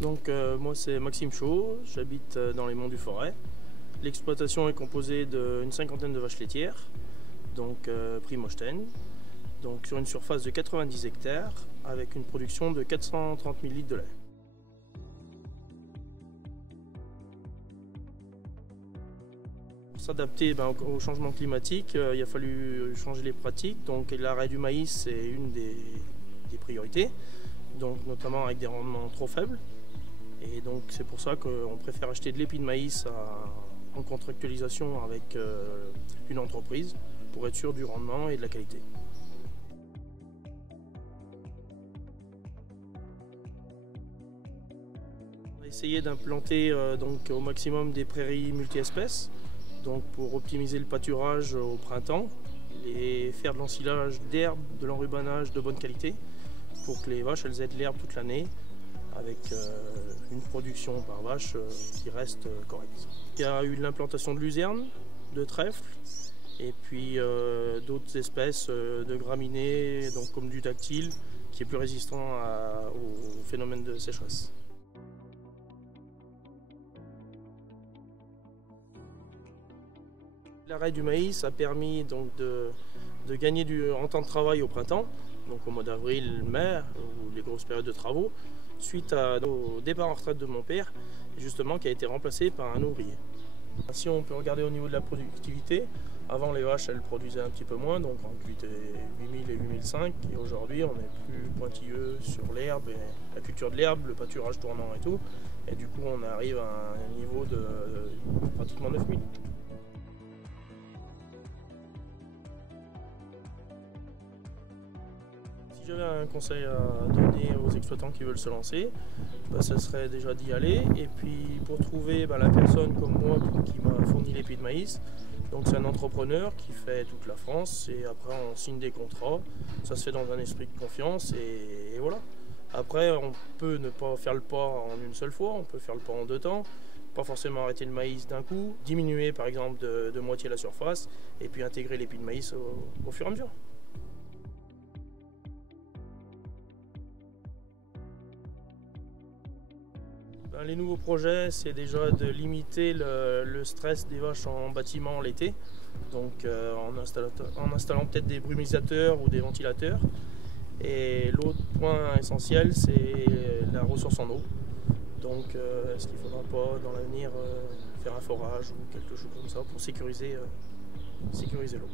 Donc moi c'est Maxime Chaud, j'habite dans les Monts du Forêt. L'exploitation est composée d'une cinquantaine de vaches laitières, donc Prix Holstein, donc sur une surface de 90 hectares avec une production de 430 000 litres de lait. Pour s'adapter au changement climatique, il a fallu changer les pratiques, donc l'arrêt du maïs c'est une des priorités, donc notamment avec des rendements trop faibles. Et donc c'est pour ça qu'on préfère acheter de l'épi de maïs en contractualisation avec une entreprise pour être sûr du rendement et de la qualité. On a essayé d'implanter au maximum des prairies multi-espèces, donc pour optimiser le pâturage au printemps et faire de l'ensilage d'herbes, de l'enrubanage de bonne qualité pour que les vaches elles aient de l'herbe toute l'année, avec une production par vache qui reste correcte. Il y a eu l'implantation de luzerne, de trèfle et puis d'autres espèces de graminées, donc comme du dactyle, qui est plus résistant au phénomène de sécheresse. L'arrêt du maïs a permis donc de gagner en temps de travail au printemps, donc au mois d'avril, mai, ou les grosses périodes de travaux, suite au départ en retraite de mon père, justement qui a été remplacé par un ouvrier. Si on peut regarder au niveau de la productivité, avant les vaches elles produisaient un petit peu moins, donc entre 8000 et 8005, et aujourd'hui on est plus pointilleux sur l'herbe, et la culture de l'herbe, le pâturage tournant et tout, et du coup on arrive à un niveau de pratiquement 9000. Si j'avais un conseil à donner aux exploitants qui veulent se lancer, ça serait déjà d'y aller. Et puis pour trouver la personne comme moi qui m'a fourni l'épi de maïs, donc c'est un entrepreneur qui fait toute la France et après on signe des contrats. Ça se fait dans un esprit de confiance et voilà. Après on peut ne pas faire le pas en une seule fois, on peut faire le pas en 2 temps. Pas forcément arrêter le maïs d'un coup, diminuer par exemple de moitié la surface et puis intégrer l'épi de maïs au fur et à mesure. Les nouveaux projets, c'est déjà de limiter le stress des vaches en bâtiment l'été, donc en installant peut-être des brumisateurs ou des ventilateurs. Et l'autre point essentiel, c'est la ressource en eau. Donc est-ce qu'il ne faudra pas dans l'avenir faire un forage ou quelque chose comme ça pour sécuriser l'eau.